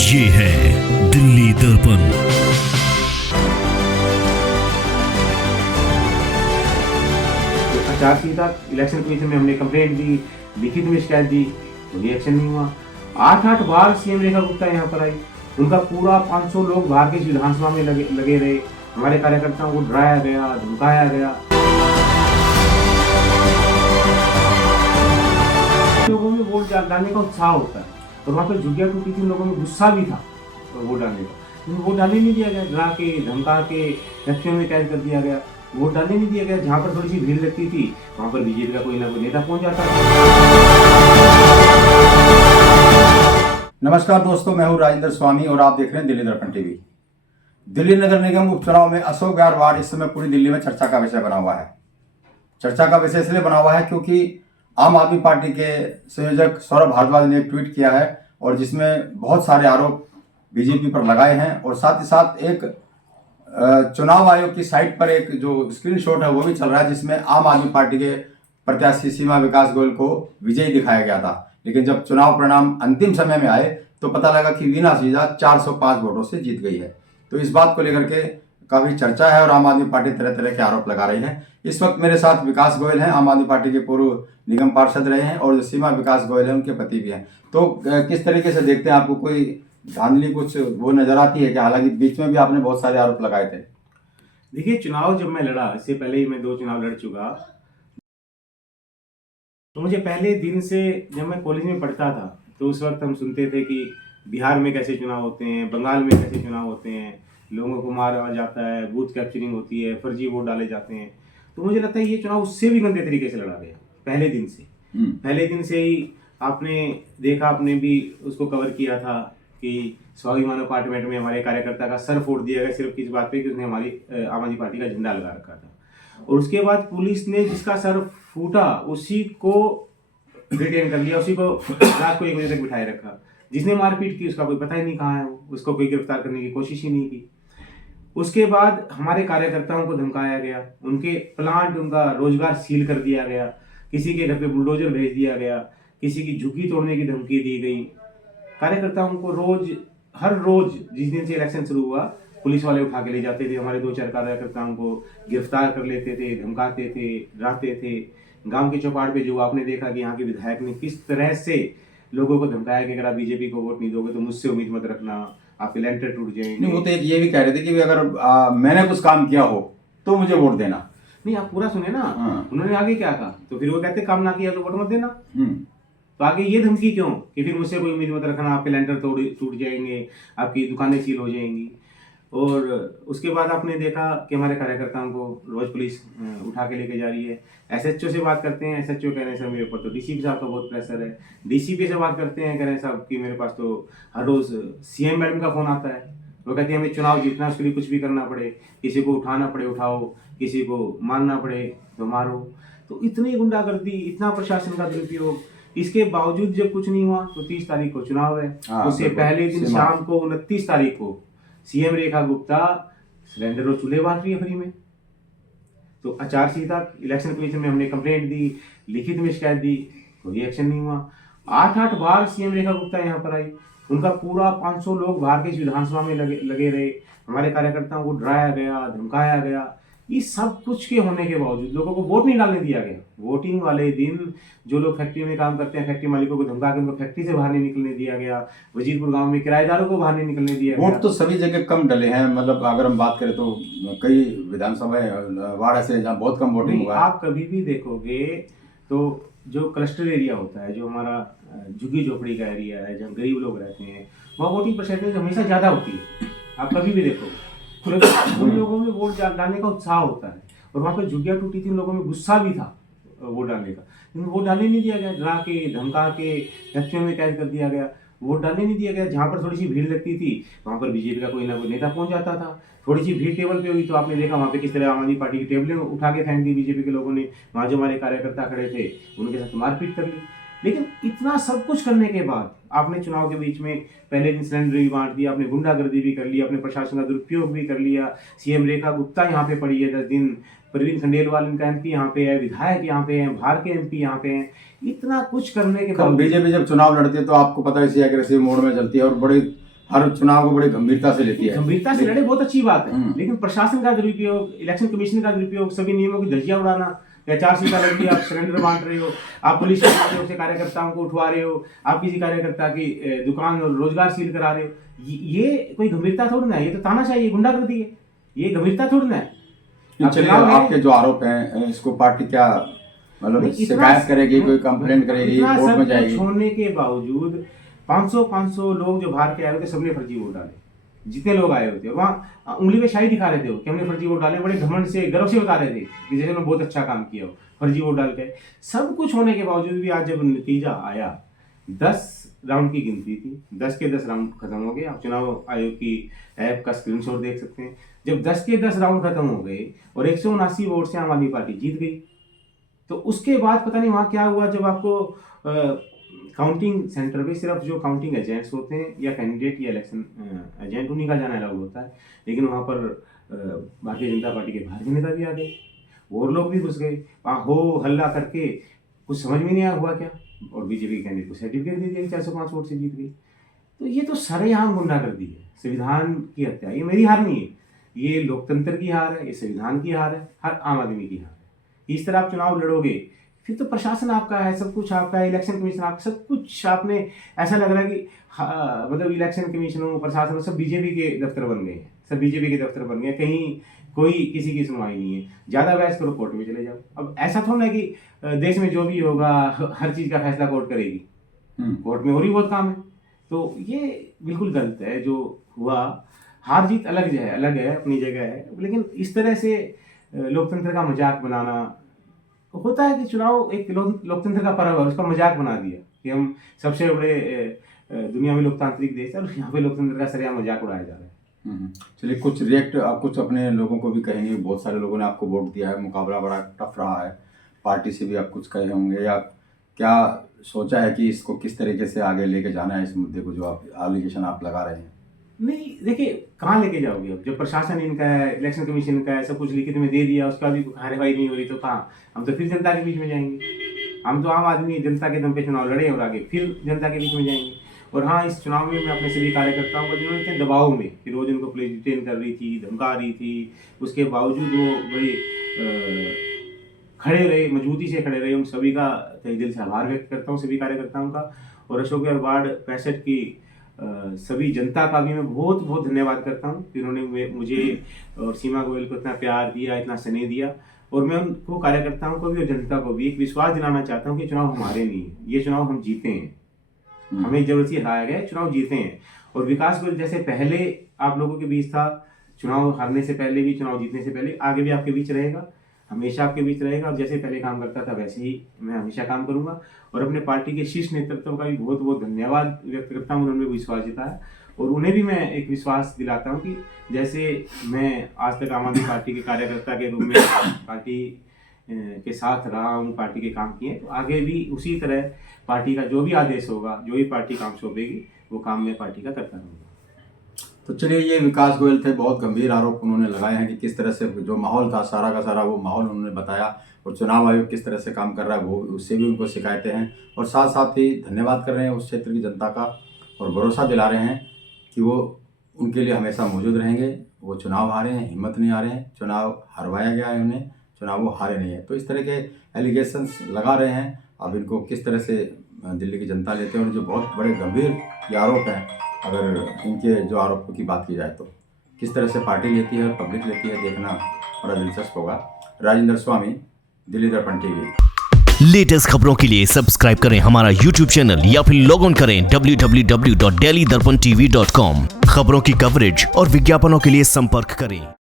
ये है दिल्ली दर्पण। आचार संहिता इलेक्शन कमीशन में हमने कंप्लेंट दी, लिखित में शिकायत दी, कोई एक्शन नहीं हुआ। 8-8 बार सीएम रेखा गुप्ता यहाँ पर आई, उनका पूरा 500 लोग बाहर के विधानसभा में लगे रहे। हमारे कार्यकर्ताओं को डराया गया, धमकाया गया। लोगों में वोट डालने का उत्साह होता है और वहाँ पर झुग्गियाँ टूटी थी, लोगों में गुस्सा भी था वोट डालने का। वोट डालने नहीं दिया गया, डरा के धमका के फैक्ट्रियों में कैद कर दिया गया। वोट डालने नहीं दिया गया, जहाँ पर थोड़ी सी भीड़ लगती थी वहाँ पर बीजेपी का कोई ना कोई नेता पहुंच जाता था। नमस्कार दोस्तों, मैं हूं राजेंद्र स्वामी और आप देख रहे हैं दिल्ली दर्पण टीवी। दिल्ली नगर निगम उपचुनाव में अशोक विहार वार्ड इस समय पूरी दिल्ली में चर्चा का विषय बना हुआ है। चर्चा का विषय इसलिए बना हुआ है क्योंकि आम आदमी पार्टी के संयोजक सौरभ भारद्वाज ने एक ट्वीट किया है और जिसमें बहुत सारे आरोप बीजेपी पर लगाए हैं और साथ ही साथ एक चुनाव आयोग की साइट पर एक जो स्क्रीनशॉट है वो भी चल रहा है, जिसमें आम आदमी पार्टी के प्रत्याशी सीमा विकास गोयल को विजयी दिखाया गया था। लेकिन जब चुनाव परिणाम अंतिम समय में आए तो पता लगा कि वीना सीजा 405 वोटों से जीत गई है। तो इस बात को लेकर के काफी चर्चा है और आम आदमी पार्टी तरह तरह के आरोप लगा रही है। इस वक्त मेरे साथ विकास गोयल हैं, आम आदमी पार्टी के पूर्व निगम पार्षद रहे हैं और जो सीमा विकास गोयल है उनके पति भी हैं। तो किस तरीके से देखते हैं, आपको कोई धांधली कुछ वो नजर आती है कि हालांकि बीच में भी आपने बहुत सारे आरोप लगाए थे? देखिए, चुनाव जब मैं लड़ा, इससे पहले ही मैं 2 चुनाव लड़ चुका, तो मुझे पहले दिन से जब मैं कॉलेज में पढ़ता था तो उस वक्त हम सुनते थे कि बिहार में कैसे चुनाव होते हैं, बंगाल में कैसे चुनाव होते हैं, लोगों को मारा जाता है, बूथ कैप्चरिंग होती है, फर्जी वोट डाले जाते हैं। तो मुझे लगता है ये चुनाव उससे भी गंदे तरीके से लड़ा गया पहले दिन से। पहले दिन से ही आपने देखा, आपने भी उसको कवर किया था कि स्वाभिमान अपार्टमेंट में हमारे कार्यकर्ता का सर फोड़ दिया गया सिर्फ किस बात पे कि उसने हमारी आम आदमी पार्टी का झंडा लगा रखा था। और उसके बाद पुलिस ने जिसका सर फूटा उसी को रिटेन कर लिया, उसी को रात को 1 बजे तक बिठाए रखा। जिसने मारपीट की उसका कोई पता ही नहीं कहाँ है, उसको कोई गिरफ्तार करने की कोशिश ही नहीं की। उसके बाद हमारे कार्यकर्ताओं को धमकाया गया, उनके प्लांट, उनका रोजगार सील कर दिया गया, किसी के घर पे बुलडोजर भेज दिया गया, किसी की झुग्गी तोड़ने की धमकी दी गई। कार्यकर्ताओं को हर रोज जिस दिन से इलेक्शन शुरू हुआ पुलिस वाले उठा के ले जाते थे। हमारे 2-4 कार्यकर्ताओं को गिरफ्तार कर लेते थे, धमकाते थे, डराते थे। गांव के चौपाट पे जो आपने देखा कि यहाँ के विधायक ने किस तरह से लोगों को धमकाया कि अगर आप बीजेपी को वोट नहीं दोगे तो मुझसे उम्मीद मत रखना, आपके लेंटर टूट जाएंगे। नहीं, वो तो एक ये भी कह रहे थे कि अगर मैंने कुछ काम किया हो तो मुझे वोट देना। नहीं, आप पूरा सुने ना। उन्होंने आगे क्या कहा, तो फिर वो कहते काम ना किया तो वोट मत देना। तो आगे ये धमकी क्यों कि फिर मुझसे कोई उम्मीद मत रखना, आपके लेंटर टूट जाएंगे, आपकी दुकानें सील हो जाएंगी। और उसके बाद आपने देखा कि हमारे कार्यकर्ताओं को रोज पुलिस उठा के लेके जा रही है। एसएचओ से बात करते हैं, एसएचओ कह रहे हैं सर मेरे ऊपर तो डीसीपी साहब का बहुत प्रेशर है। डीसीपी से बात करते हैं, कह रहे हैं साहब कि मेरे पास तो हर रोज सीएम मैडम का फोन आता है। वो कहती है हमें चुनाव जीतना, उसके लिए कुछ भी करना पड़े, किसी को उठाना पड़े उठाओ, किसी को मारना पड़े तो मारो। तो इतनी गुंडागर्दी, इतना प्रशासन का दुरुपयोग, इसके बावजूद जब कुछ नहीं हुआ तो 30 तारीख को चुनाव है। उससे पहले दिन शाम को 29 तारीख को सीएम रेखा गुप्ता सिलेंडर और चूल्हे बांट रही है फ्री में। तो आचार संहिता इलेक्शन कमीशन में हमने कंप्लेंट दी, लिखित में शिकायत दी, कोई एक्शन नहीं हुआ। 8-8 बार सीएम रेखा गुप्ता यहाँ पर आई, उनका पूरा 500 लोग बाहर के विधानसभा में लगे रहे। हमारे कार्यकर्ताओं को डराया गया, धमकाया गया। इस सब कुछ के होने के बावजूद लोगों को वोट नहीं डालने दिया गया। वोटिंग वाले दिन जो लोग फैक्ट्री में काम करते हैं, फैक्ट्री मालिकों को धमका के उनको फैक्ट्री से बाहर नहीं निकलने दिया गया। वजीरपुर गांव में किराएदारों को बाहर नहीं निकलने दिया गया। वोट तो सभी जगह कम डले हैं, मतलब अगर हम बात करें तो कई विधानसभा वार्ड ऐसे जहाँ बहुत कम वोटिंग हुआ है। आप कभी भी देखोगे तो जो क्लस्टर एरिया होता है, जो हमारा झुग्गी झोपड़ी का एरिया है, जहाँ गरीब लोग रहते हैं, वहाँ वोटिंग परसेंटेज हमेशा ज़्यादा होती है। आप कभी भी देखोगे उन लोगों में वोट डालने का उत्साह होता है। और वहाँ पर झुग्गियाँ टूटी थी, उन लोगों में गुस्सा भी था वोट डालने का, लेकिन वोट डालने नहीं दिया गया। डरा के धमका के फैक्ट्रियों में कैद कर दिया गया, वोट डालने नहीं दिया गया। जहाँ पर थोड़ी सी भीड़ लगती थी वहाँ पर बीजेपी का कोई ना कोई नेता पहुंच जाता था। थोड़ी सी भीड़ टेबल पे हुई तो आपने देखा वहाँ पे किस तरह आम आदमी पार्टी की टेबलें उठा के फेंक दी बीजेपी के लोगों ने। वहाँ जो हमारे कार्यकर्ता खड़े थे उनके साथ मारपीट कर ली। लेकिन इतना सब कुछ करने के बाद आपने चुनाव के बीच में पहले दिन सिलेंडर भी बांट दिया, आपने गुंडागर्दी भी कर ली, आपने प्रशासन का दुरुपयोग भी कर लिया। सीएम रेखा गुप्ता यहाँ पे पड़ी है 10 दिन, प्रवीण खंडेलवाल इनका एमपी यहाँ पे है, विधायक यहाँ पे हैं, बाहर के एमपी यहाँ पे हैं। इतना कुछ करने के बाद बीजेपी जब चुनाव लड़ती है तो आपको पता है इसी एग्रेसिव मोड में चलती है और बड़ी हर चुनाव को बड़ी गंभीरता से लेती है। गंभीरता से लड़े, बहुत अच्छी बात है, हम्म। लेकिन प्रशासन का दुरुपयोग, इलेक्शन कमीशन का दुरुपयोग, सभी नियमों की धज्जियां उड़ाना, या 4 सीटा लड़की आप सिलेंडर बांट रहे हो, आप पुलिस के माध्यम से कार्यकर्ताओं को उठवा रहे हो, आप किसी कार्यकर्ता की दुकान और रोजगार सील करा रहे हो, ये कोई गंभीरता थोड़ी ना है, ये तो तानाशाही है, गुंडागर्दी है, ये गंभीरता थोड़ी ना है। चलिए, आपके जो आरोप हैं इसको पार्टी क्या मतलब शिकायत करेगी, कोई कंप्लेंट करेगी, कोर्ट में जाएगी? होने के बावजूद 500 लोग जो बाहर के आए थे, सबने फर्जी वोट डाले, जितने लोग आए हुए थे वहाँ उंगली पे शाही दिखा रहे थे कि हमने फर्जी वोट डाले, बड़े घमंड से गर्व से बता रहे थे कि जैसे उन्होंने बहुत अच्छा काम किया हो, फर्जी वोट डाल के। सब कुछ होने के बावजूद भी आज जब नतीजा आया, 10 राउंड की गिनती थी, 10 के 10 राउंड खत्म हो गए। आप चुनाव आयोग की ऐप का स्क्रीनशॉट देख सकते हैं। जब 10 के 10 राउंड खत्म हो गए और 179 वोट से आम आदमी पार्टी जीत गई, तो उसके बाद पता नहीं वहाँ क्या हुआ, जब आपको काउंटिंग सेंटर पे सिर्फ जो काउंटिंग एजेंट्स होते हैं या कैंडिडेट या इलेक्शन एजेंट, उन्हीं का जाना अलाउड होता है, लेकिन वहाँ पर भारतीय जनता पार्टी के भारतीय नेता भी आ गए और लोग भी घुस गए वहाँ, हो हल्ला करके कुछ समझ में नहीं आया हुआ क्या, और बीजेपी के कैंडिडेट को सर्टिफिकेट दे दिया कि 405 वोट से जीत गई। तो ये तो सरेआम गुंडागर्दी है, संविधान की हत्या। ये मेरी हार नहीं है, ये लोकतंत्र की हार है, ये संविधान की हार है, हर आम आदमी की हार है। इस तरह आप चुनाव लड़ोगे फिर तो प्रशासन आपका है, सब कुछ आपका है, इलेक्शन कमीशन आपका, सब कुछ आपने, ऐसा लग रहा है कि मतलब इलेक्शन कमीशन हो, प्रशासन हो, सब बीजेपी के दफ्तर बन गए हैं, सब बीजेपी के दफ्तर बन गए, कहीं कोई किसी की सुनवाई नहीं है। ज़्यादा बहस करो कोर्ट में चले जाओ। अब ऐसा थोड़ा है कि देश में जो भी होगा हर चीज़ का फैसला कोर्ट करेगी, कोर्ट में और भी बहुत काम है। तो ये बिल्कुल गलत है जो हुआ। हार जीत अलग है, अपनी जगह है, लेकिन इस तरह से लोकतंत्र का मजाक बनाना होता है कि चुनाव एक लोकतंत्र का पर्व है, उसका मजाक बना दिया कि हम सबसे बड़े दुनिया में लोकतांत्रिक देश है और यहाँ पे लोकतंत्र का सरेआम मजाक उड़ाया जा रहा है। चलिए, कुछ आप कुछ अपने लोगों को भी कहेंगे। बहुत सारे लोगों ने आपको वोट दिया है, मुकाबला बड़ा टफ रहा है, पार्टी से भी आप कुछ कहे होंगे, या क्या सोचा है कि इसको किस तरीके से आगे लेके जाना है इस मुद्दे को, जो आप एलिगेशन आप लगा रहे हैं? नहीं, देखिए कहाँ लेके जाओगे अब, जब प्रशासन इनका है, इलेक्शन कमीशन का है, सब कुछ लिखित में दे दिया, उसका भी कार्यवाही नहीं हो रही, तो कहाँ हम तो फिर जनता के बीच में जाएंगे। हम तो आम आदमी जनता के दम पे चुनाव लड़े और आगे फिर जनता के बीच में जाएंगे। और हाँ, इस चुनाव में मैं अपने सभी कार्यकर्ताओं को, जिन्होंने इतने दबाव में कि रोज उनको पुलिस डिटेन कर रही थी, धमका रही थी, उसके बावजूद वो बड़े खड़े रहे, मजबूती से खड़े रहे, उन सभी का तहे दिल से आभार व्यक्त करता हूँ, सभी कार्यकर्ताओं का। और अशोक विहार वार्ड 65 की सभी जनता का भी मैं बहुत बहुत धन्यवाद करता हूँ कि उन्होंने मुझे और सीमा गोयल को इतना प्यार दिया, इतना स्नेह दिया। और मैं उनको, कार्यकर्ताओं को भी और जनता को भी एक विश्वास दिलाना चाहता हूँ कि चुनाव हमारे नहीं है, ये चुनाव हम जीते हैं, हमें जरूरत से हराया गया, चुनाव जीते हैं। और विकास गोयल जैसे पहले आप लोगों के बीच था, चुनाव हारने से पहले भी, चुनाव जीतने से पहले, आगे भी आपके बीच रहेगा, हमेशा आपके बीच रहेगा। और जैसे पहले काम करता था वैसे ही मैं हमेशा काम करूंगा। और अपने पार्टी के शीर्ष नेतृत्व का भी बहुत बहुत धन्यवाद व्यक्त करता हूँ, उन्होंने विश्वास जताया। और उन्हें भी मैं एक विश्वास दिलाता हूँ कि जैसे मैं आज तक आम आदमी पार्टी के कार्यकर्ता के रूप में पार्टी के साथ रहा हूँ, पार्टी के काम किए, तो आगे भी उसी तरह पार्टी का जो भी आदेश होगा, जो भी पार्टी काम सौंपेगी, वो काम मैं पार्टी का करता रहूँगा। तो चलिए, ये विकास गोयल थे, बहुत गंभीर आरोप उन्होंने लगाए हैं कि किस तरह से जो माहौल था सारा का सारा, वो माहौल उन्होंने बताया, और चुनाव आयोग किस तरह से काम कर रहा है वो, उससे भी उनको शिकायतें हैं। और साथ साथ ही धन्यवाद कर रहे हैं उस क्षेत्र की जनता का, और भरोसा दिला रहे हैं कि वो उनके लिए हमेशा मौजूद रहेंगे। वो चुनाव हारे हैं, हिम्मत नहीं हारे हैं, चुनाव हरवाया गया है उन्हें, चुनाव वो हारे नहीं है। तो इस तरह के एलिगेशंस लगा रहे हैं। अब इनको किस तरह से दिल्ली की जनता लेते हैं, और जो बहुत बड़े गंभीर ये आरोप हैं, अगर इनके जो आरोपों की बात की जाए तो किस तरह से पार्टी लेती है, पब्लिक लेती है, देखना बड़ा दिलचस्प होगा। राजेंद्र स्वामी, दिल्ली दर्पण टीवी। लेटेस्ट खबरों के लिए सब्सक्राइब करें हमारा YouTube चैनल या फिर लॉग ऑन करें www.delhidarpantv.com। खबरों की कवरेज और विज्ञापनों के लिए संपर्क करें।